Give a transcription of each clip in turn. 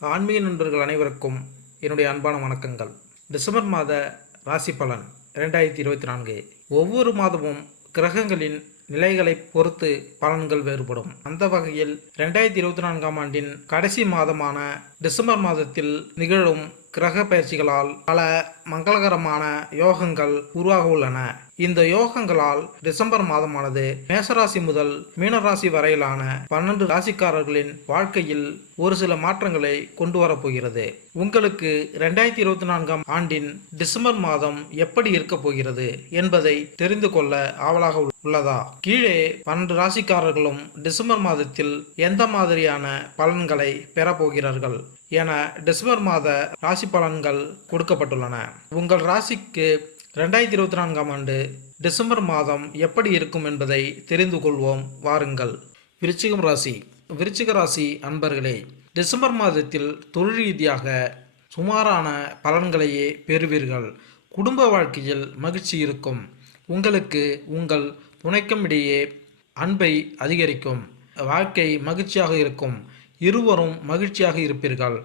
ஆன்மீக நண்பர்கள் அனைவருக்கும் என்னுடைய அன்பான வணக்கங்கள். டிசம்பர் மாத ராசி பலன் 2024. ஒவ்வொரு மாதமும் கிரகங்களின் நிலைகளை பொறுத்து பலன்கள் வேறுபடும். அந்த வகையில் 2024ஆம் ஆண்டின் கடைசி மாதமான டிசம்பர் மாதத்தில் நிகழும் கிரக பயிற்சிகளால் பல மங்களகரமான யோகங்கள் உருவாக உள்ளன. இந்த யோகங்களால் டிசம்பர் மாதமானது மேசராசி முதல் மீனராசி வரையிலான 12 ராசிக்காரர்களின் வாழ்க்கையில் ஒரு சில மாற்றங்களை கொண்டு வரப்போகிறது. உங்களுக்கு 2024ஆம் ஆண்டின் டிசம்பர் மாதம் எப்படி இருக்க போகிறது என்பதை தெரிந்து கொள்ள ஆவலாக உள்ளதா? கீழே 12 ராசிக்காரர்களும் டிசம்பர் மாதத்தில் எந்த மாதிரியான பலன்களை பெறப்போகிறார்கள் என டிசம்பர் மாத ராசி பலன்கள் கொடுக்கப்பட்டுள்ளன. உங்கள் ராசிக்கு 2024ஆம் ஆண்டு டிசம்பர் மாதம் எப்படி இருக்கும் என்பதை தெரிந்து கொள்வோம் வாருங்கள். விருச்சிகம் ராசி. விருச்சிக ராசி அன்பர்களே, டிசம்பர் மாதத்தில் தொழில் ரீதியாக சுமாரான பலன்களையே பெறுவீர்கள். குடும்ப வாழ்க்கையில் மகிழ்ச்சி இருக்கும். உங்களுக்கு உங்கள் துணைக்கும் இடையே அன்பை அதிகரிக்கும். வாழ்க்கை மகிழ்ச்சியாக இருக்கும். இருவரும் மகிழ்ச்சியாக இருப்பீர்கள்.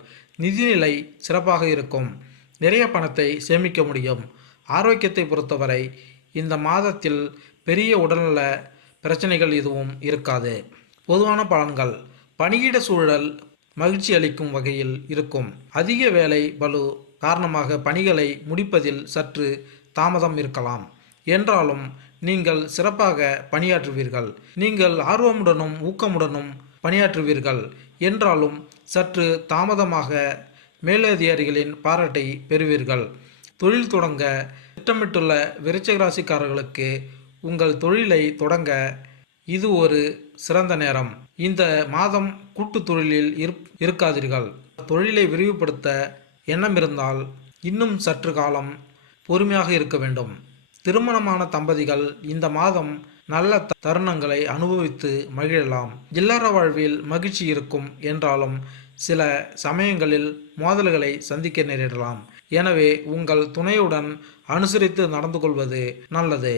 நிதிநிலை சிறப்பாக இருக்கும். நிறைய பணத்தை சேமிக்க முடியும். ஆரோக்கியத்தை பொறுத்தவரை இந்த மாதத்தில் பெரிய உடல்நல பிரச்சனைகள் எதுவும் இருக்காது. பொதுவான பலன்கள்: பணியிட சூழல் மகிழ்ச்சி அளிக்கும் வகையில் இருக்கும். அதிக வேலை பளு காரணமாக பணிகளை முடிப்பதில் சற்று தாமதம் இருக்கலாம். என்றாலும் நீங்கள் சிறப்பாக பணியாற்றுவீர்கள். நீங்கள் ஆர்வமுடனும் ஊக்கமுடனும் பணியாற்றுவீர்கள். என்றாலும் சற்று தாமதமாக மேலதிகாரிகளின் பாராட்டை பெறுவீர்கள். தொழில் தொடங்க திட்டமிட்டுள்ள விருச்சிக ராசிக்காரர்களுக்கு உங்கள் தொழிலை தொடங்க இது ஒரு சிறந்த நேரம். இந்த மாதம் கூட்டு தொழிலில் இருக்காதீர்கள். தொழிலை விரிவுபடுத்த எண்ணம் இருந்தால் இன்னும் சற்று காலம் பொறுமையாக இருக்க வேண்டும். திருமணமான தம்பதிகள் இந்த மாதம் நல்ல தருணங்களை அனுபவித்து மகிழலாம். இல்லற வாழ்வில் மகிழ்ச்சி இருக்கும். என்றாலும் சில சமயங்களில் மோதல்களை சந்திக்க நேரிடலாம். எனவே உங்கள் துணையுடன் அனுசரித்து நடந்து கொள்வது நல்லது.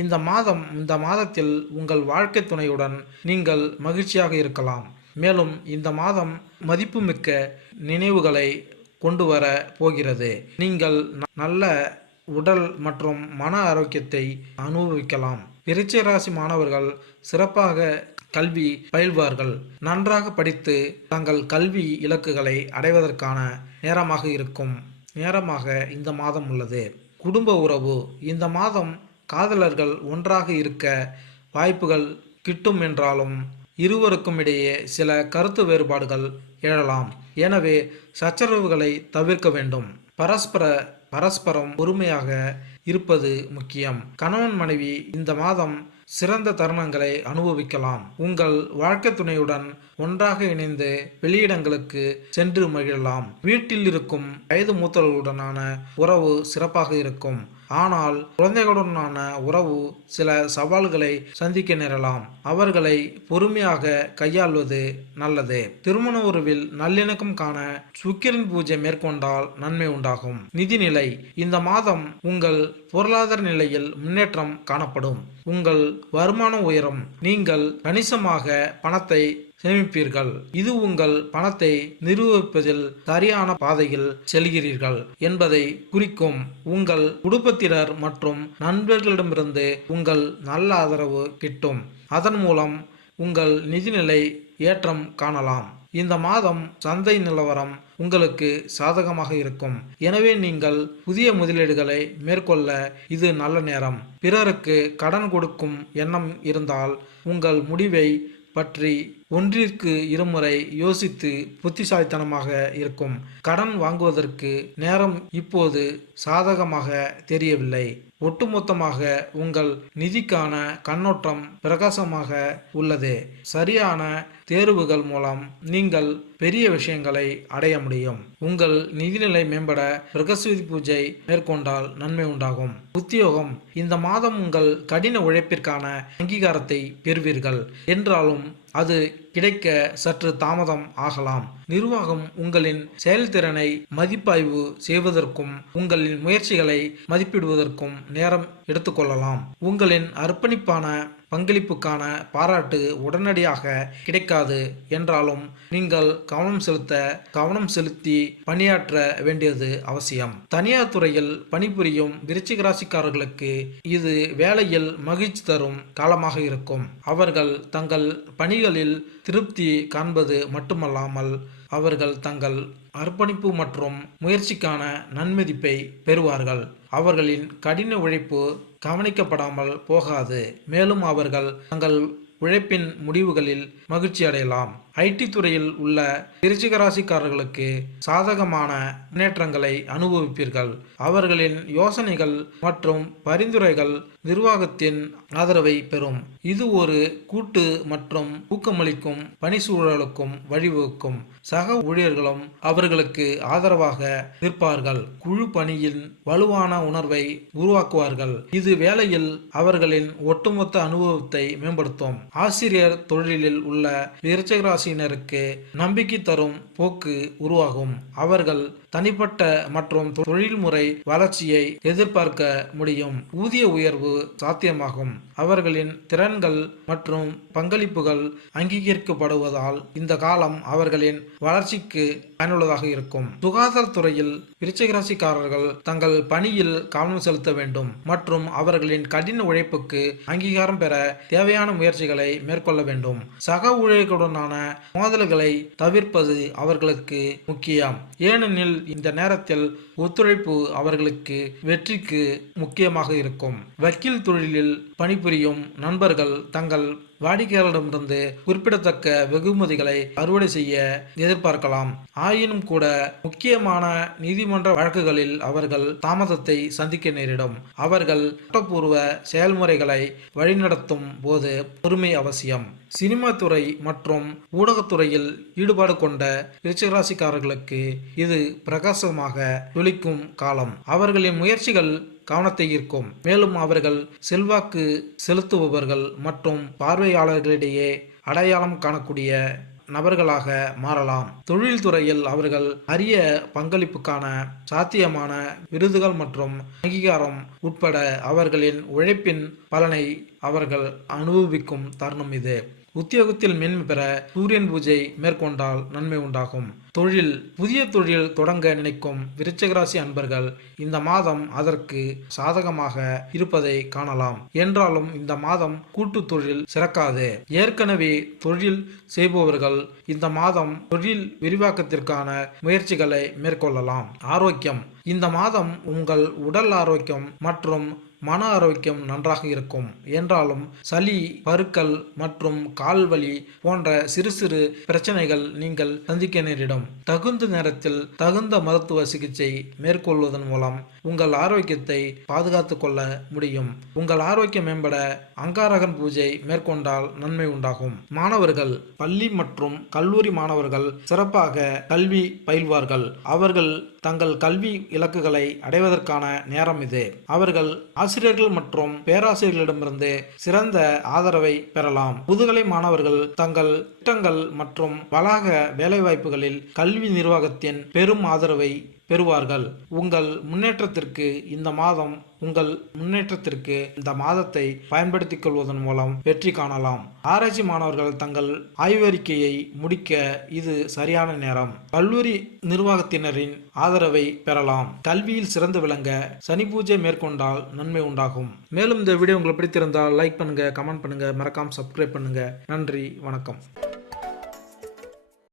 இந்த மாதத்தில் உங்கள் வாழ்க்கை துணையுடன் நீங்கள் மகிழ்ச்சியாக இருக்கலாம். மேலும் இந்த மாதம் மதிப்புமிக்க நினைவுகளை கொண்டு வர போகிறது. நீங்கள் நல்ல உடல் மற்றும் மன ஆரோக்கியத்தை அனுபவிக்கலாம். விருச்சிக ராசி மாணவர்கள் சிறப்பாக கல்வி பயில்வார்கள். நன்றாக படித்து தங்கள் கல்வி இலக்குகளை அடைவதற்கான நேரமாக இந்த மாதம் உள்ளது. குடும்ப உறவு: இந்த மாதம் காதலர்கள் ஒன்றாக இருக்க வாய்ப்புகள் கிட்டும். என்றாலும் இருவருக்கும் இடையே சில கருத்து வேறுபாடுகள் எழலாம். எனவே சச்சரவுகளை தவிர்க்க வேண்டும். பரஸ்பரம் பொறுமையாக இருப்பது முக்கியம். கணவன் மனைவி இந்த மாதம் சிறந்த தருணங்களை அனுபவிக்கலாம். உங்கள் வாழ்க்கை துணையுடன் ஒன்றாக இணைந்து வெளியிடங்களுக்கு சென்று மகிழலாம். வீட்டில் இருக்கும் வயது மூத்தவர்களுடனான உறவு சிறப்பாக இருக்கும். ஆனால் குழந்தைகளுடனான உறவு சில சவால்களை சந்திக்க நேரலாம். அவர்களை பொறுமையாக கையாள்வது நல்லது. திருமண உறவில் நல்லிணக்கம் காண சுக்கிரன் பூஜை மேற்கொண்டால் நன்மை உண்டாகும். நிதிநிலை: இந்த மாதம் உங்கள் பொருளாதார நிலையில் முன்னேற்றம் காணப்படும். உங்கள் வருமானம் உயரும். நீங்கள் கணிசமாக பணத்தை சேமிப்பீர்கள். இது உங்கள் பணத்தை நிர்வகிப்பதில் சரியான பாதையில் செல்கிறீர்கள் என்பதை குறிக்கும். உங்கள் குடும்பத்தினர் மற்றும் நண்பர்களிடமிருந்து உங்கள் நல்ல ஆதரவு கிட்டும். அதன் மூலம் உங்கள் நிதிநிலை ஏற்றம் காணலாம். இந்த மாதம் சந்தை நிலவரம் உங்களுக்கு சாதகமாக இருக்கும். எனவே நீங்கள் புதிய முதலீடுகளை மேற்கொள்ள இது நல்ல நேரம். பிறருக்கு கடன் கொடுக்கும் எண்ணம் இருந்தால் உங்கள் முடிவை பற்றி ஒன்றிற்கு இருமுறை யோசித்து புத்திசாலித்தனமாக இருக்கும். கடன் வாங்குவதற்கு நேரம் இப்போது சாதகமாக தெரியவில்லை. ஒட்டுமொத்தமாக உங்கள் நிதிக்கான கண்ணோட்டம் பிரகாசமாக உள்ளது. சரியான தேர்வுகள் மூலம் நீங்கள் பெரிய விஷயங்களை அடைய முடியும். உங்கள் நிதிநிலை மேம்பட பிரகஸ்பதி பூஜை மேற்கொண்டால் நன்மை உண்டாகும். உத்தியோகம்: இந்த மாதம் உங்கள் கடின உழைப்பிற்கான அங்கீகாரத்தை பெறுவீர்கள். என்றாலும் அது கிடைக்க சற்று தாமதம் ஆகலாம். நிர்வாகம் உங்களின் செயல்திறனை மதிப்பாய்வு செய்வதற்கும் உங்களின் முயற்சிகளை மதிப்பிடுவதற்கும் நேரம் எடுத்துக்கொள்ளலாம். உங்களின் அர்ப்பணிப்பான பங்களிப்புக்கான பாராட்டு உடனடியாக கிடைக்காது என்றாலும் நீங்கள் கவனம் செலுத்தி பணியாற்ற வேண்டியது அவசியம். தனியார் துறையில் பணிபுரியும் விருச்சிக ராசிக்காரர்களுக்கு இது வேலையில் மகிழ்ச்சி தரும் காலமாக இருக்கும். அவர்கள் தங்கள் பணிகளில் திருப்தி காண்பது மட்டுமல்லாமல் அவர்கள் தங்கள் அர்ப்பணிப்பு மற்றும் முயற்சிக்கான நன்மதிப்பை பெறுவார்கள். அவர்களின் கடின உழைப்பு கவனிக்கப்படாமல் போகாது. மேலும் அவர்கள் தங்கள் உழைப்பின் முடிவுகளில் மகிழ்ச்சி அடையலாம். ஐடி துறையில் உள்ள விருச்சிக ராசிக்காரர்களுக்கு சாதகமான முன்னேற்றங்களை அனுபவிப்பீர்கள். அவர்களின் யோசனைகள் மற்றும் பரிந்துரைகள் நிர்வாகத்தின் ஆதரவை பெறும். இது ஒரு கூட்டு மற்றும் ஊக்கமளிக்கும் பணிச்சூழலுக்கும் வழிவகுக்கும். சக ஊழியர்களும் அவர்களுக்கு ஆதரவாக நிற்பார்கள். குழு பணியின் வலுவான உணர்வை உருவாக்குவார்கள். இது வேலையில் அவர்களின் ஒட்டுமொத்த அனுபவத்தை மேம்படுத்தும். ஆசிரியர் தொழிலில் உள்ள விருச்சிக ராசியினருக்கு நம்பிக்கை தரும் போக்கு உருவாகும். அவர்கள் தனிப்பட்ட மற்றும் தொழில்முறை வளர்ச்சியை எதிர்பார்க்க முடியும். ஊதிய உயர்வு சாத்தியமாகும். அவர்களின் திறன்கள் மற்றும் பங்களிப்புகள் அங்கீகரிக்கப்படுவதால் இந்த காலம் அவர்களின் வளர்ச்சிக்கு பயனுள்ளதாக இருக்கும். சுகாதாரத்துறையில் விருச்சிக ராசிக்காரர்கள் தங்கள் பணியில் கவனம் செலுத்த வேண்டும் மற்றும் அவர்களின் கடின உழைப்புக்கு அங்கீகாரம் பெற தேவையான முயற்சிகளை மேற்கொள்ள வேண்டும். சக ஊழியர்களுடனான மோதல்களை தவிர்ப்பது அவர்களுக்கு முக்கியம். ஏனெனில் இந்த நேரத்தில் ஒத்துழைப்பு அவர்களுக்கு வெற்றிக்கு முக்கியமாக இருக்கும். வக்கீல் தொழிலில் பணிபுரியும் நண்பர்கள் தங்கள் வாடிக்கையாளரிடமிருந்து குறிப்பிடத்தக்க வெகுமதிகளை அறுவடை செய்ய எதிர்பார்க்கலாம். ஆயினும் கூட முக்கியமான நீதிமன்ற வழக்குகளில் அவர்கள் தாமதத்தை சந்திக்க நேரிடும். அவர்கள் சட்டப்பூர்வ செயல்முறைகளை வழிநடத்தும் போது பொறுமை அவசியம். சினிமா துறை மற்றும் ஊடகத்துறையில் ஈடுபாடு கொண்ட விருச்சிக ராசிக்காரர்களுக்கு இது பிரகாசமாக ஜொலிக்கும் காலம். அவர்களின் முயற்சிகள் கவனத்தை ஈர்க்கும். மேலும் அவர்கள் செல்வாக்கு செலுத்துபவர்கள் மற்றும் பார்வையாளர்களிடையே அடையாளம் காணக்கூடிய நபர்களாக மாறலாம். தொழில்துறையில் அவர்கள் அரிய பங்களிப்புக்கான சாத்தியமான விருதுகள் மற்றும் அங்கீகாரம் உட்பட அவர்களின் உழைப்பின் பலனை அவர்கள் அனுபவிக்கும் தருணம் இது. உத்தியோகத்தில் மேன்மை பெற சூரியன் பூஜை மேற்கொண்டால் நன்மை உண்டாகும். புதிய தொழில் தொடங்க நினைக்கும் விருச்சிக ராசி அன்பர்கள் இந்த மாதம் அதற்கு சாதகமாக இருப்பதை காணலாம். என்றாலும் இந்த மாதம் கூட்டு தொழில் சிறக்காது. ஏற்கனவே தொழில் செய்பவர்கள் இந்த மாதம் தொழில் விரிவாக்கத்திற்கான முயற்சிகளை மேற்கொள்ளலாம். ஆரோக்கியம். இந்த மாதம் உங்கள் உடல் ஆரோக்கியம் மற்றும் மன ஆரோக்கியம் நன்றாக இருக்கும். என்றாலும் சளி, பருக்கள் மற்றும் கால்வலி போன்ற சிறு சிறு பிரச்சனைகள் நீங்கள் சந்திக்க நேரிடும். தகுந்த நேரத்தில் தகுந்த மருத்துவ சிகிச்சை மேற்கொள்வதன் மூலம் உங்கள் ஆரோக்கியத்தை பாதுகாத்துக் கொள்ள முடியும். உங்கள் ஆரோக்கியம் மேம்பட அங்காரகன் பூஜை மேற்கொண்டால் நன்மை உண்டாகும். மாணவர்கள். பள்ளி மற்றும் கல்லூரி மாணவர்கள் சிறப்பாக கல்வி பயில்வார்கள். அவர்கள் தங்கள் கல்வி இலக்குகளை அடைவதற்கான நேரம் இது. அவர்கள் ஆசிரியர்கள் மற்றும் பேராசிரியர்களிடமிருந்து சிறந்த ஆதரவை பெறலாம். முதுகலை மாணவர்கள் தங்கள் திட்டங்கள் மற்றும் வளாக வேலைவாய்ப்புகளில் கல்வி நிர்வாகத்தின் பெரும் ஆதரவை பெறுவார்கள். உங்கள் முன்னேற்றத்திற்கு இந்த மாதத்தை பயன்படுத்திக் கொள்வதன் மூலம் வெற்றி காணலாம். ஆராய்ச்சி மாணவர்கள் தங்கள் ஆய்வறிக்கையை முடிக்க இது சரியான நேரம். கல்லூரி நிர்வாகத்தினரின் ஆதரவை பெறலாம். கல்வியில் சிறந்து விளங்க சனி பூஜை மேற்கொண்டால் நன்மை உண்டாகும். மேலும் இந்த வீடியோ உங்களுக்கு பிடித்திருந்தால் லைக் பண்ணுங்க, கமெண்ட் பண்ணுங்க, மறக்காம சப்ஸ்கிரைப் பண்ணுங்க. நன்றி, வணக்கம்.